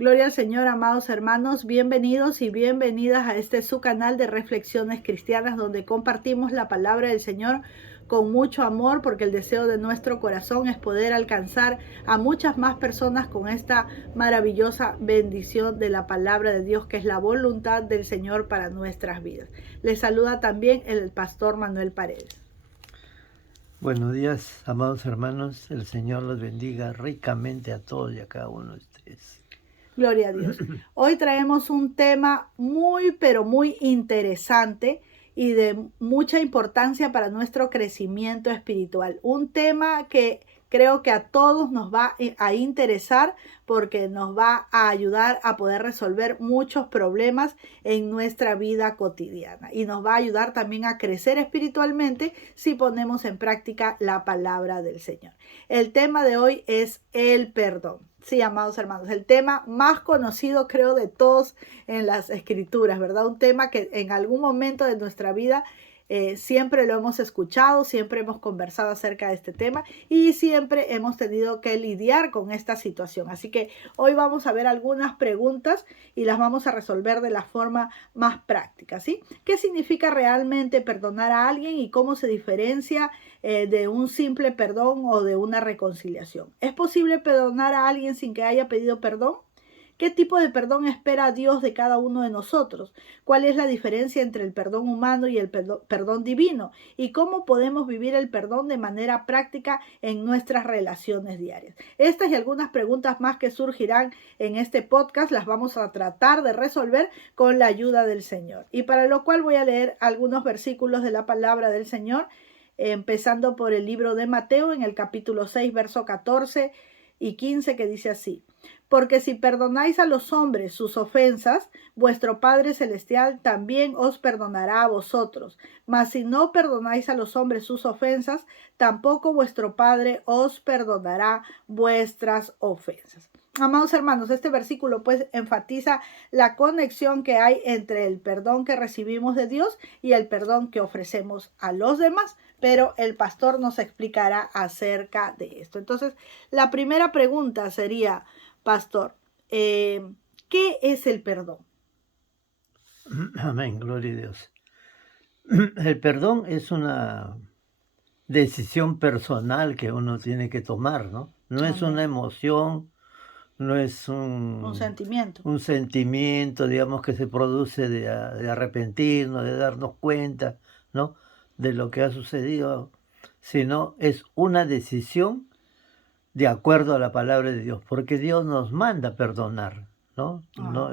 Gloria al Señor, amados hermanos, bienvenidos y bienvenidas a este su canal de reflexiones cristianas donde compartimos la palabra del Señor con mucho amor porque el deseo de nuestro corazón es poder alcanzar a muchas más personas con esta maravillosa bendición de la palabra de Dios que es la voluntad del Señor para nuestras vidas. Les saluda también el pastor Manuel Paredes. Buenos días, amados hermanos. El Señor los bendiga ricamente a todos y a cada uno de ustedes. Gloria a Dios. Hoy traemos un tema muy, pero muy interesante y de mucha importancia para nuestro crecimiento espiritual. Un tema que creo que a todos nos va a interesar porque nos va a ayudar a poder resolver muchos problemas en nuestra vida cotidiana y nos va a ayudar también a crecer espiritualmente si ponemos en práctica la palabra del Señor. El tema de hoy es el perdón. Sí, amados hermanos, el tema más conocido creo de todos en las escrituras, ¿verdad? Un tema que en algún momento de nuestra vida siempre lo hemos escuchado, siempre hemos conversado acerca de este tema y siempre hemos tenido que lidiar con esta situación. Así que hoy vamos a ver algunas preguntas y las vamos a resolver de la forma más práctica, ¿sí? ¿Qué significa realmente perdonar a alguien y cómo se diferencia de un simple perdón o de una reconciliación? ¿Es posible perdonar a alguien sin que haya pedido perdón? ¿Qué tipo de perdón espera Dios de cada uno de nosotros? ¿Cuál es la diferencia entre el perdón humano y el perdón divino? ¿Y cómo podemos vivir el perdón de manera práctica en nuestras relaciones diarias? Estas y algunas preguntas más que surgirán en este podcast las vamos a tratar de resolver con la ayuda del Señor. Y para lo cual voy a leer algunos versículos de la palabra del Señor, empezando por el libro de Mateo en el capítulo 6, verso 14 y 15, que dice así: porque si perdonáis a los hombres sus ofensas, vuestro Padre Celestial también os perdonará a vosotros. Mas si no perdonáis a los hombres sus ofensas, tampoco vuestro Padre os perdonará vuestras ofensas. Amados hermanos, este versículo pues enfatiza la conexión que hay entre el perdón que recibimos de Dios y el perdón que ofrecemos a los demás, pero el pastor nos explicará acerca de esto. Entonces, la primera pregunta sería: pastor, ¿qué es el perdón? Amén, gloria a Dios. El perdón es una decisión personal que uno tiene que tomar, ¿no? No es una emoción, no es Un sentimiento. un sentimiento, digamos, que se produce de arrepentirnos, de darnos cuenta, ¿no? De lo que ha sucedido, sino es una decisión de acuerdo a la palabra de Dios, porque Dios nos manda perdonar, ¿no?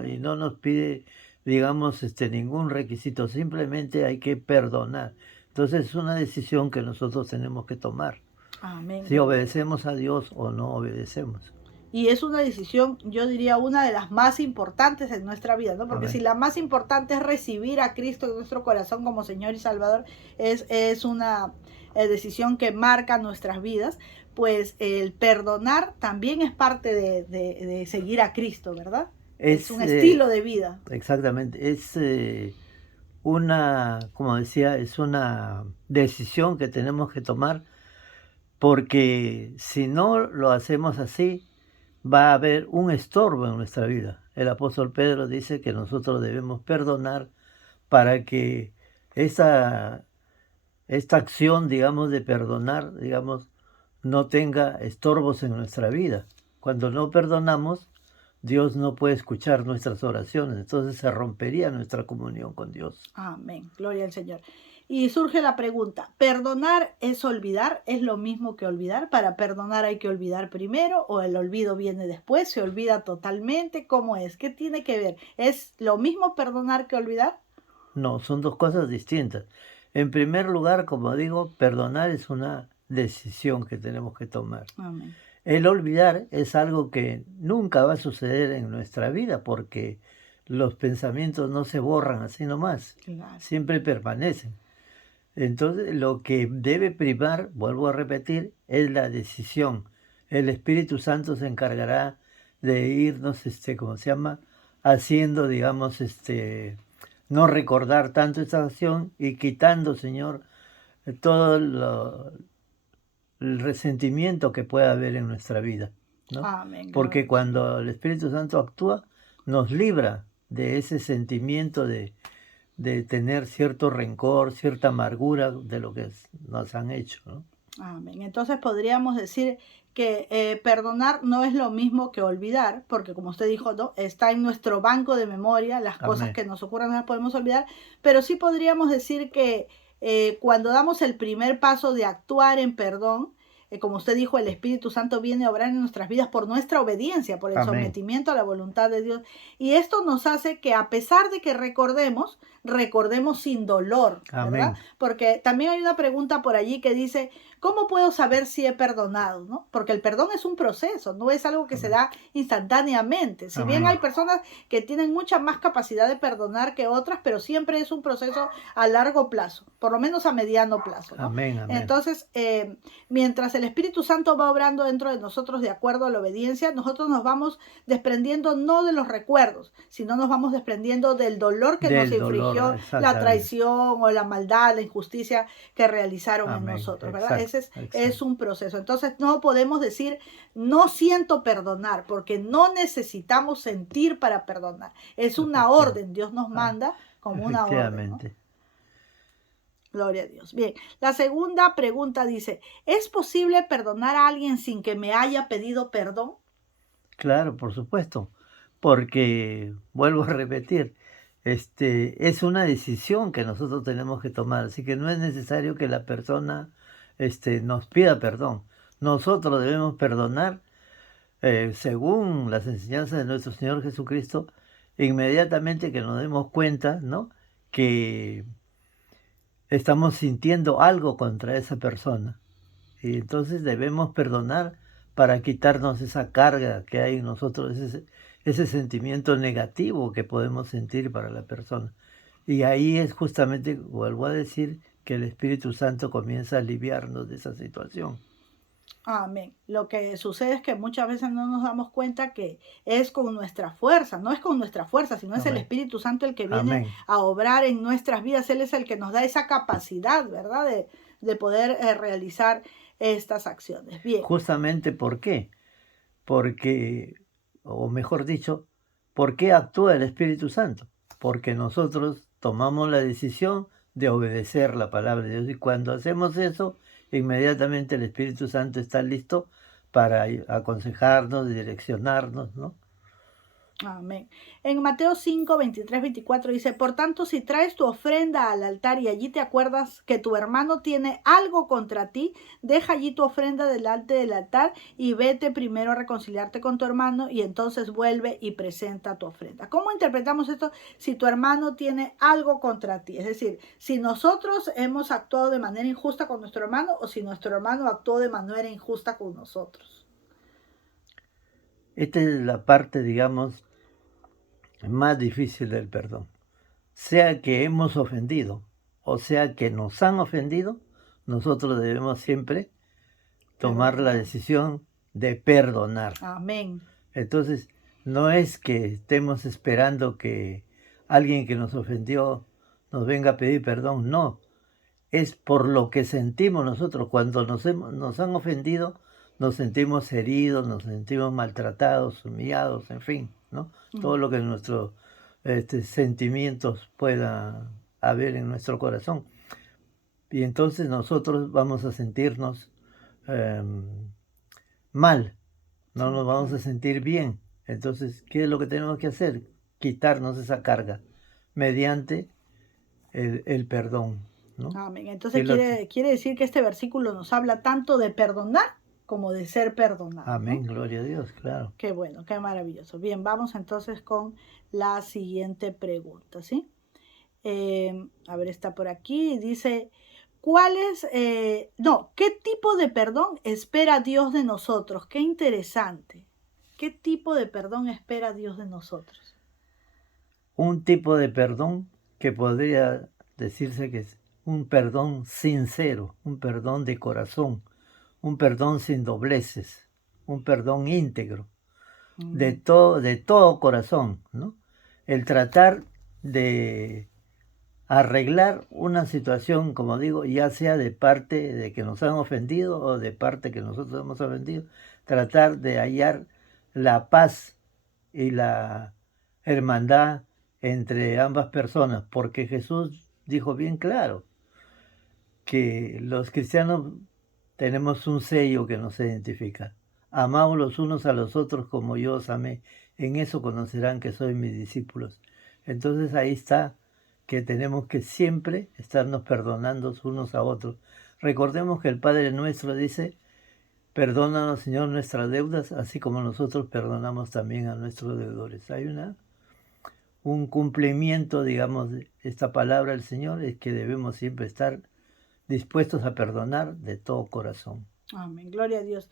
Y no nos pide, digamos, ningún requisito, simplemente hay que perdonar. Entonces es una decisión que nosotros tenemos que tomar. Amén. Si obedecemos a Dios o no obedecemos. Y es una decisión, yo diría, una de las más importantes en nuestra vida, ¿no? Porque Amén. si la más importante es recibir a Cristo en nuestro corazón como Señor y Salvador, es una decisión que marca nuestras vidas, pues el perdonar también es parte de seguir a Cristo, ¿verdad? Es un estilo de vida. Exactamente, es como decía, es una decisión que tenemos que tomar, porque si no lo hacemos así, va a haber un estorbo en nuestra vida. El apóstol Pedro dice que nosotros debemos perdonar para que esta acción, digamos, de perdonar, digamos, no tenga estorbos en nuestra vida. Cuando no perdonamos, Dios no puede escuchar nuestras oraciones, entonces se rompería nuestra comunión con Dios. Amén, gloria al Señor. Y surge la pregunta: ¿perdonar es olvidar? ¿Es lo mismo que olvidar? ¿Para perdonar hay que olvidar primero o el olvido viene después? ¿Se olvida totalmente? ¿Cómo es? ¿Qué tiene que ver? ¿Es lo mismo perdonar que olvidar? No, son dos cosas distintas. En primer lugar, como digo, perdonar es una decisión que tenemos que tomar. Amén. El olvidar es algo que nunca va a suceder en nuestra vida porque los pensamientos no se borran así nomás, Claro. siempre permanecen. Entonces, lo que debe primar, vuelvo a repetir, es la decisión. El Espíritu Santo se encargará de irnos, ¿cómo se llama? Haciendo, digamos, no recordar tanto esta acción y quitando, Señor, todo el resentimiento que pueda haber en nuestra vida. ¿no? Amén. Porque Gloria. cuando el Espíritu Santo actúa, nos libra de ese sentimiento de tener cierto rencor, cierta amargura de lo que nos han hecho, ¿no? Amén. Entonces podríamos decir que perdonar no es lo mismo que olvidar, porque como usted dijo, ¿no? Está en nuestro banco de memoria, las cosas Amén. que nos ocurran no las podemos olvidar, pero sí podríamos decir que cuando damos el primer paso de actuar en perdón, como usted dijo, el Espíritu Santo viene a obrar en nuestras vidas por nuestra obediencia, por el Amén. sometimiento a la voluntad de Dios. Y esto nos hace que a pesar de que recordemos sin dolor, ¿verdad? Amén. Porque también hay una pregunta por allí que dice, ¿cómo puedo saber si he perdonado? ¿No? Porque el perdón es un proceso, no es algo que se Amén. da instantáneamente. Si bien Amén. hay personas que tienen mucha más capacidad de perdonar que otras, pero siempre es un proceso a largo plazo, por lo menos a mediano plazo, ¿no? Amén. Amén. Entonces, mientras el Espíritu Santo va obrando dentro de nosotros de acuerdo a la obediencia, nosotros nos vamos desprendiendo no de los recuerdos, sino nos vamos desprendiendo del dolor que nos Del dolor, infligió la exactamente. traición o la maldad, la injusticia que realizaron en Amén. nosotros, ¿verdad? Exacto, Ese es exacto. un proceso. Entonces no podemos decir, no siento perdonar, porque no necesitamos sentir para perdonar. Es una Efectivamente. orden, Dios nos manda como una orden, ¿no? Efectivamente. Gloria a Dios. Bien, la segunda pregunta dice, ¿es posible perdonar a alguien sin que me haya pedido perdón? Claro, por supuesto, porque vuelvo a repetir, es una decisión que nosotros tenemos que tomar, así que no es necesario que la persona nos pida perdón. Nosotros debemos perdonar según las enseñanzas de nuestro Señor Jesucristo, inmediatamente que nos demos cuenta, ¿no?, que estamos sintiendo algo contra esa persona. Y entonces debemos perdonar para quitarnos esa carga que hay en nosotros, ese sentimiento negativo que podemos sentir para la persona. Y ahí es justamente, vuelvo a decir, que el Espíritu Santo comienza a aliviarnos de esa situación. Amén. Lo que sucede es que muchas veces no nos damos cuenta que es con nuestra fuerza, no es con nuestra fuerza, sino es el Amén. Espíritu Santo el que viene Amén. a obrar en nuestras vidas. Él es el que nos da esa capacidad, ¿verdad? De poder realizar estas acciones. Bien. Justamente ¿por qué? Porque, o mejor dicho, ¿por qué actúa el Espíritu Santo? Porque nosotros tomamos la decisión de obedecer la palabra de Dios y cuando hacemos eso, inmediatamente el Espíritu Santo está listo para aconsejarnos, direccionarnos, ¿no? Amén. En Mateo 5, 23, 24 dice, por tanto, si traes tu ofrenda al altar y allí te acuerdas que tu hermano tiene algo contra ti, deja allí tu ofrenda delante del altar y vete primero a reconciliarte con tu hermano y entonces vuelve y presenta tu ofrenda. ¿Cómo interpretamos esto? Si tu hermano tiene algo contra ti, es decir, si nosotros hemos actuado de manera injusta con nuestro hermano o si nuestro hermano actuó de manera injusta con nosotros. Esta es la parte, digamos, más difícil del perdón. Sea que hemos ofendido o sea que nos han ofendido, nosotros debemos siempre tomar la decisión de perdonar. Amén. Entonces, no es que estemos esperando que alguien que nos ofendió nos venga a pedir perdón, no. Es por lo que sentimos nosotros. Cuando nos han ofendido, nos sentimos heridos, nos sentimos maltratados, humillados, en fin, ¿no? Todo lo que nuestros sentimientos pueda haber en nuestro corazón. Y entonces nosotros vamos a sentirnos mal, no nos vamos a sentir bien. Entonces, ¿qué es lo que tenemos que hacer? Quitarnos esa carga mediante el perdón, ¿no? Amén. Entonces quiere decir que este versículo nos habla tanto de perdonar como de ser perdonado. Amén, ¿no? gloria a Dios, claro. Qué bueno, qué maravilloso. Bien, vamos entonces con la siguiente pregunta, ¿sí? A ver, está por aquí. Dice, ¿qué tipo de perdón espera Dios de nosotros? Qué interesante. ¿Qué tipo de perdón espera Dios de nosotros? Un tipo de perdón que podría decirse que es un perdón sincero, un perdón de corazón, un perdón sin dobleces, un perdón íntegro, de todo corazón, ¿no? El tratar de arreglar una situación, como digo, ya sea de parte de que nos han ofendido o de parte que nosotros hemos ofendido, tratar de hallar la paz y la hermandad entre ambas personas, porque Jesús dijo bien claro que los cristianos tenemos un sello que nos identifica. Amaos los unos a los otros como yo os amé. En eso conocerán que sois mis discípulos. Entonces ahí está que tenemos que siempre estarnos perdonando unos a otros. Recordemos que el Padre Nuestro dice: perdónanos, Señor, nuestras deudas, así como nosotros perdonamos también a nuestros deudores. Hay un cumplimiento, digamos, de esta palabra del Señor, es que debemos siempre estar dispuestos a perdonar de todo corazón. Amén, gloria a Dios.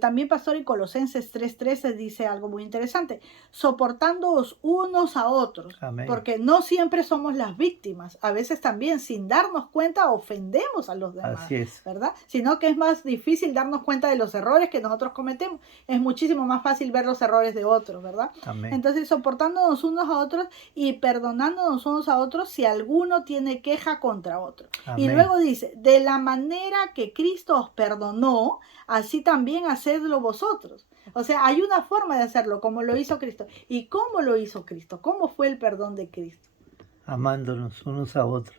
También, pastor, en Colosenses 3:13 dice algo muy interesante: soportándoos unos a otros, Amén. porque no siempre somos las víctimas, a veces también sin darnos cuenta ofendemos a los demás, Así es. ¿verdad? Sino que es más difícil darnos cuenta de los errores que nosotros cometemos, es muchísimo más fácil ver los errores de otros, ¿verdad? Amén. Entonces, soportándonos unos a otros y perdonándonos unos a otros si alguno tiene queja contra otro. Y Amén. luego dice: de la manera que Cristo os perdonó, así también hacedlo vosotros. O sea, hay una forma de hacerlo, como lo hizo Cristo. ¿Y cómo lo hizo Cristo? ¿Cómo fue el perdón de Cristo? Amándonos unos a otros.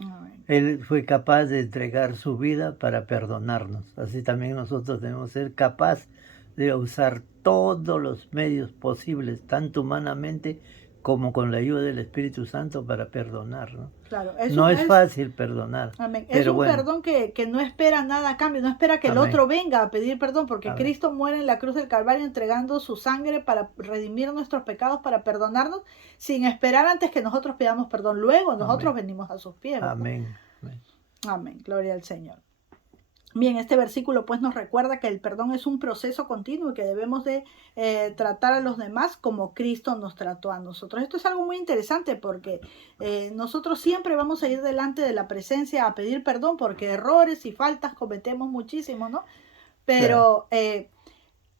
Amén. Él fue capaz de entregar su vida para perdonarnos. Así también nosotros debemos ser capaces de usar todos los medios posibles, tanto humanamente como con la ayuda del Espíritu Santo, para perdonar, ¿no? Claro, No es fácil perdonar. Amén. Es Pero un bueno, perdón que no espera nada a cambio, no espera que el amén. otro venga a pedir perdón, porque Amén. Cristo muere en la cruz del Calvario entregando su sangre para redimir nuestros pecados, para perdonarnos, sin esperar antes que nosotros pidamos perdón. Luego nosotros Amén. venimos a sus pies, ¿verdad? Amén. Amén. Amén, gloria al Señor. Bien, este versículo pues nos recuerda que el perdón es un proceso continuo y que debemos de tratar a los demás como Cristo nos trató a nosotros. Esto es algo muy interesante porque nosotros siempre vamos a ir delante de la presencia a pedir perdón, porque errores y faltas cometemos muchísimo, ¿no? Pero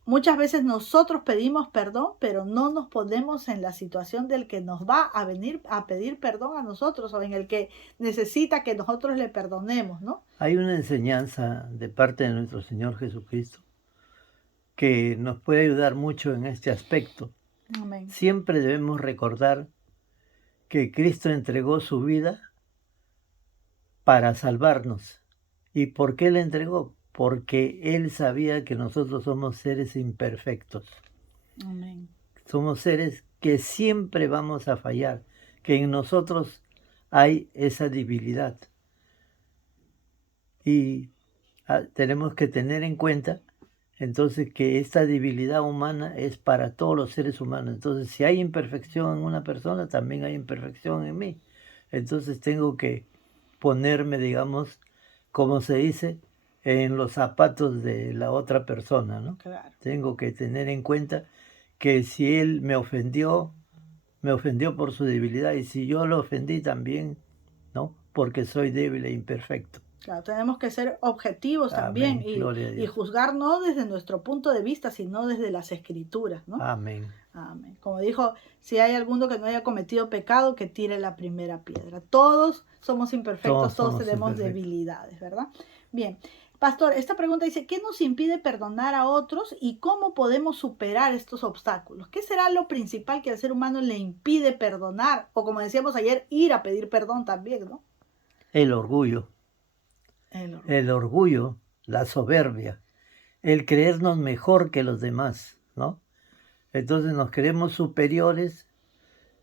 muchas veces nosotros pedimos perdón, pero no nos ponemos en la situación del que nos va a venir a pedir perdón a nosotros, o en el que necesita que nosotros le perdonemos, ¿no? Hay una enseñanza de parte de nuestro Señor Jesucristo que nos puede ayudar mucho en este aspecto. Amén. Siempre debemos recordar que Cristo entregó su vida para salvarnos. ¿Y por qué la entregó? Porque Él sabía que nosotros somos seres imperfectos. Amén. Somos seres que siempre vamos a fallar, que en nosotros hay esa debilidad. Y tenemos que tener en cuenta entonces que esta debilidad humana es para todos los seres humanos. Entonces, si hay imperfección en una persona, también hay imperfección en mí. Entonces tengo que ponerme, digamos, como se dice, en los zapatos de la otra persona, ¿no? Claro. Tengo que tener en cuenta que si él me ofendió por su debilidad, y si yo lo ofendí también, ¿no? Porque soy débil e imperfecto. Claro, tenemos que ser objetivos también Amén, gloria a y Dios. juzgar no desde nuestro punto de vista, sino desde las Escrituras, ¿no? Amén. Amén. Como dijo, si hay alguno que no haya cometido pecado, que tire la primera piedra. Todos somos imperfectos, todos tenemos debilidades, ¿verdad? Bien. Pastor, esta pregunta dice: ¿qué nos impide perdonar a otros y cómo podemos superar estos obstáculos? ¿Qué será lo principal que al ser humano le impide perdonar? O, como decíamos ayer, ir a pedir perdón también, ¿no? El orgullo. El orgullo, la soberbia, el creernos mejor que los demás, ¿no? Entonces nos creemos superiores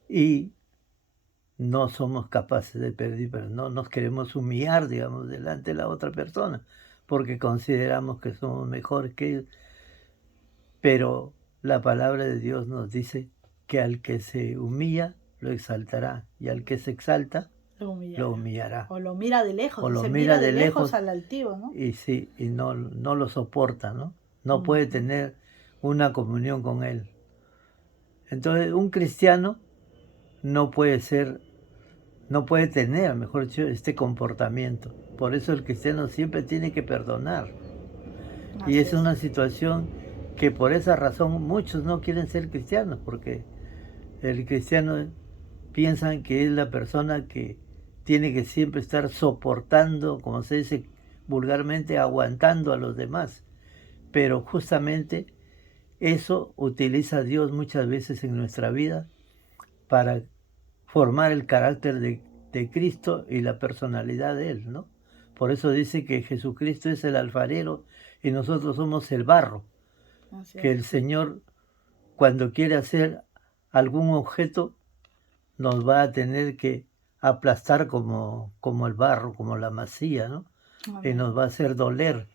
y no somos capaces de pedir perdón, no nos queremos humillar, digamos, delante de la otra persona, porque consideramos que somos mejores que ellos. Pero la palabra de Dios nos dice que al que se humilla, lo exaltará, y al que se exalta, lo humillará. O lo mira de lejos. O lo se mira de lejos al altivo, ¿no? Y sí, y no lo soporta, ¿no? No puede tener una comunión con él. Entonces, un cristiano no puede tener, mejor dicho, este comportamiento. Por eso el cristiano siempre tiene que perdonar. Y es una situación que por esa razón muchos no quieren ser cristianos, porque el cristiano piensan que es la persona que tiene que siempre estar soportando, como se dice vulgarmente, aguantando a los demás. pero justamente eso utiliza Dios muchas veces en nuestra vida para formar el carácter de Cristo y la personalidad de Él, ¿no? Por eso dice que Jesucristo es el alfarero y nosotros somos el barro, Así que es. el Señor, cuando quiere hacer algún objeto, nos va a tener que aplastar como el barro, como la masía, ¿no? Y Amén. nos va a hacer doler,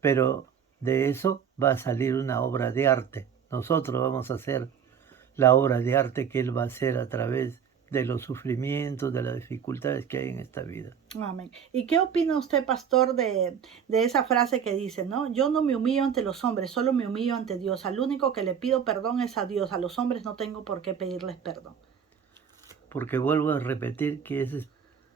pero de eso va a salir una obra de arte. Nosotros vamos a hacer la obra de arte que Él va a hacer a través de los sufrimientos, de las dificultades que hay en esta vida. Amén. ¿Y qué opina usted, pastor, de esa frase que dice, ¿no? Yo no me humillo ante los hombres, solo me humillo ante Dios. Al único que le pido perdón es a Dios. A los hombres no tengo por qué pedirles perdón. Porque vuelvo a repetir que ese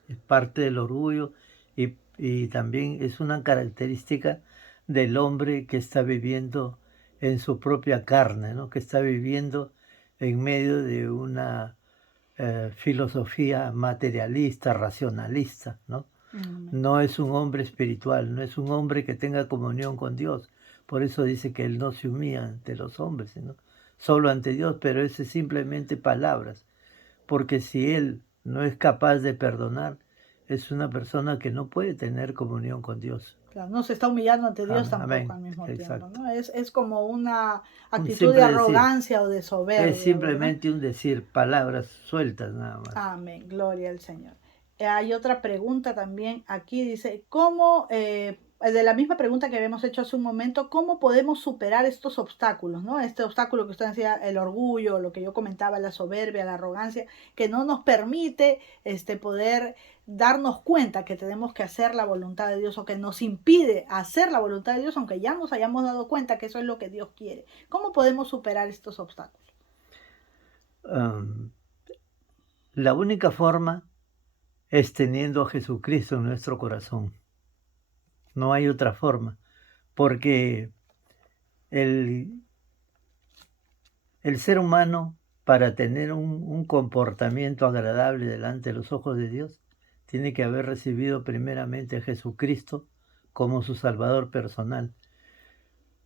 es parte del orgullo y también es una característica del hombre que está viviendo en su propia carne, ¿no? Que está viviendo en medio de una filosofía materialista, racionalista, ¿no? Amén. No es un hombre espiritual, no es un hombre que tenga comunión con Dios. Por eso dice que Él no se humilla ante los hombres, sino solo ante Dios, pero eso es simplemente palabras. Porque si Él no es capaz de perdonar, es una persona que no puede tener comunión con Dios. Claro, no se está humillando ante Dios tampoco Amén. al mismo tiempo, Exacto. ¿no? Es como una Un actitud de simple decir. arrogancia o de Es soberbia, ¿verdad? simplemente un decir, palabras sueltas nada más. Amén, gloria al Señor. Hay otra pregunta también aquí, dice, ¿cómo, de la misma pregunta que habíamos hecho hace un momento, cómo podemos superar estos obstáculos, ¿no? Este obstáculo que usted decía, el orgullo, lo que yo comentaba, la soberbia, la arrogancia, que no nos permite poder darnos cuenta que tenemos que hacer la voluntad de Dios o que nos impide hacer la voluntad de Dios, aunque ya nos hayamos dado cuenta que eso es lo que Dios quiere. ¿Cómo podemos superar estos obstáculos? La única forma es teniendo a Jesucristo en nuestro corazón. No hay otra forma, porque el ser humano, para tener un comportamiento agradable delante de los ojos de Dios, tiene que haber recibido primeramente a Jesucristo como su Salvador personal.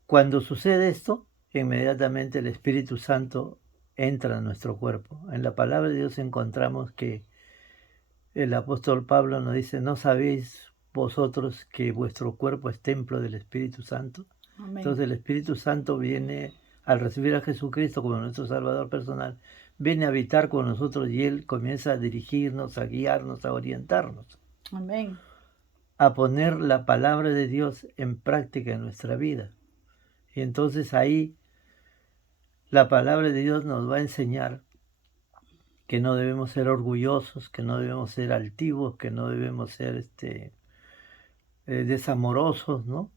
Cuando sucede esto, inmediatamente el Espíritu Santo entra en nuestro cuerpo. En la palabra de Dios encontramos que el apóstol Pablo nos dice, ¿no sabéis vosotros que vuestro cuerpo es templo del Espíritu Santo? Amén. Entonces el Espíritu Santo viene, al recibir a Jesucristo como nuestro Salvador personal, viene a habitar con nosotros y Él comienza a dirigirnos, a guiarnos, a orientarnos. Amén. A poner la palabra de Dios en práctica en nuestra vida. Y entonces ahí la palabra de Dios nos va a enseñar que no debemos ser orgullosos, que no debemos ser altivos, que no debemos ser desamorosos, ¿no?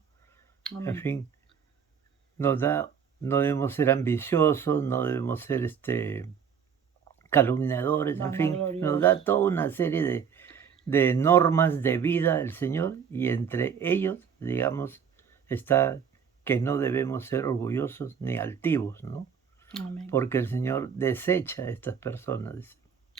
Amén. En fin, no debemos ser ambiciosos, no debemos ser calumniadores, en fin, nos da toda una serie de normas de vida el Señor, y entre ellos, digamos, está que no debemos ser orgullosos ni altivos, ¿no? Amén. Porque el Señor desecha a estas personas.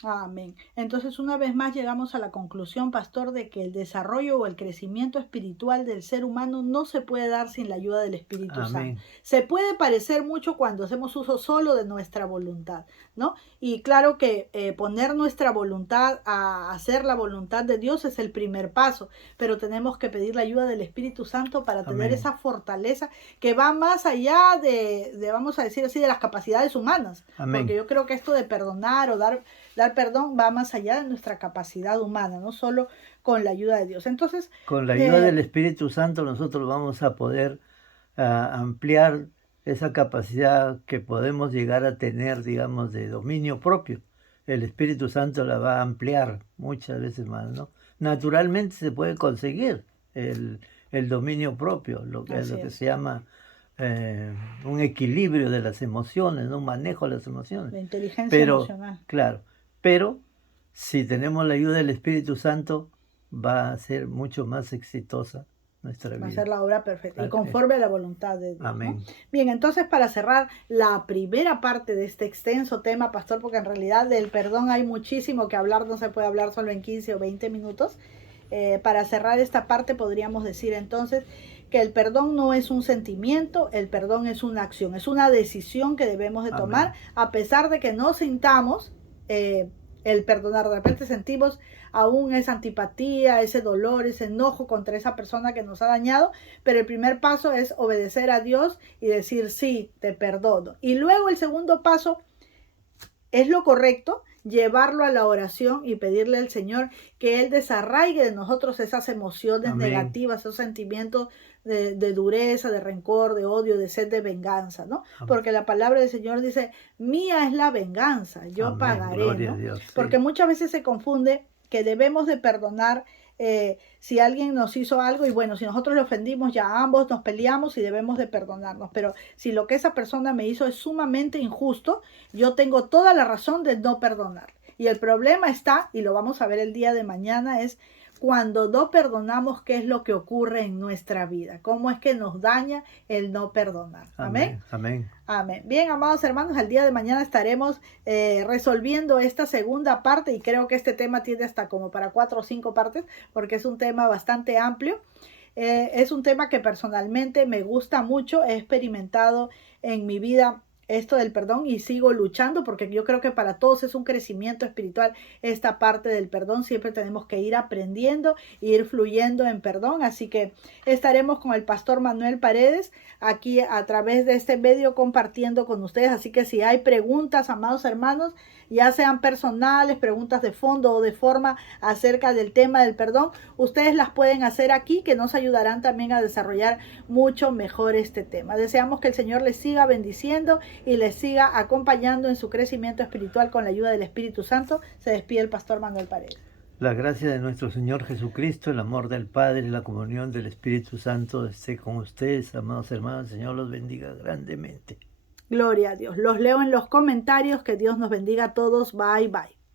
Amén. Entonces, una vez más llegamos a la conclusión, pastor, de que el desarrollo o el crecimiento espiritual del ser humano no se puede dar sin la ayuda del Espíritu Amén. Santo. Se puede parecer mucho cuando hacemos uso solo de nuestra voluntad, ¿no? Y claro que poner nuestra voluntad a hacer la voluntad de Dios es el primer paso, pero tenemos que pedir la ayuda del Espíritu Santo para tener Amén. esa fortaleza que va más allá de, vamos a decir así, de las capacidades humanas. Amén. Porque yo creo que esto de perdonar o dar perdón va más allá de nuestra capacidad humana, no solo con la ayuda de Dios. Entonces, con la ayuda del Espíritu Santo nosotros vamos a poder ampliar esa capacidad que podemos llegar a tener, digamos, de dominio propio. El Espíritu Santo la va a ampliar muchas veces más, ¿no? Naturalmente se puede conseguir el dominio propio, lo que se llama un equilibrio de las emociones, ¿no? Un manejo de las emociones. La inteligencia emocional. Claro, pero si tenemos la ayuda del Espíritu Santo, va a ser mucho más exitosa nuestra vida. Va a ser la obra perfecta y conforme a la voluntad de Dios. Amén. ¿No? Bien, entonces para cerrar la primera parte de este extenso tema, pastor, porque en realidad del perdón hay muchísimo que hablar, no se puede hablar solo en 15 o 20 minutos. Para cerrar esta parte podríamos decir entonces que el perdón no es un sentimiento, el perdón es una acción, es una decisión que debemos de tomar, Amén. a pesar de que no sintamos el perdonar. De repente sentimos aún esa antipatía, ese dolor, ese enojo contra esa persona que nos ha dañado, pero el primer paso es obedecer a Dios y decir, sí, te perdono. Y luego el segundo paso es lo correcto, llevarlo a la oración y pedirle al Señor que Él desarraigue de nosotros esas emociones Amén. negativas, esos sentimientos de dureza, de rencor, de odio, de sed de venganza, ¿no? Amén. Porque la palabra del Señor dice, mía es la venganza, yo Amén. pagaré, Gloria a ¿no? Dios. Sí. Porque muchas veces se confunde que debemos de perdonar si alguien nos hizo algo y bueno, si nosotros le ofendimos ya ambos nos peleamos y debemos de perdonarnos, pero si lo que esa persona me hizo es sumamente injusto, yo tengo toda la razón de no perdonar. Y el problema está, y lo vamos a ver el día de mañana, es cuando no perdonamos, qué es lo que ocurre en nuestra vida, cómo es que nos daña el no perdonar. Amén. Amén. Amén. Bien, amados hermanos, al día de mañana estaremos resolviendo esta segunda parte y creo que este tema tiene hasta como para 4 o 5 partes porque es un tema bastante amplio. Es un tema que personalmente me gusta mucho, he experimentado en mi vida esto del perdón y sigo luchando porque yo creo que para todos es un crecimiento espiritual esta parte del perdón. Siempre tenemos que ir aprendiendo e ir fluyendo en perdón. Así que estaremos con el pastor Manuel Paredes aquí a través de este medio compartiendo con ustedes. Así que si hay preguntas, amados hermanos, ya sean personales, preguntas de fondo o de forma acerca del tema del perdón, ustedes las pueden hacer aquí, que nos ayudarán también a desarrollar mucho mejor este tema. Deseamos que el Señor les siga bendiciendo y les siga acompañando en su crecimiento espiritual con la ayuda del Espíritu Santo. Se despide el pastor Manuel Paredes. La gracia de nuestro Señor Jesucristo, el amor del Padre y la comunión del Espíritu Santo esté con ustedes, amados hermanos. El Señor los bendiga grandemente. Gloria a Dios. Los leo en los comentarios. Que Dios nos bendiga a todos. Bye, bye.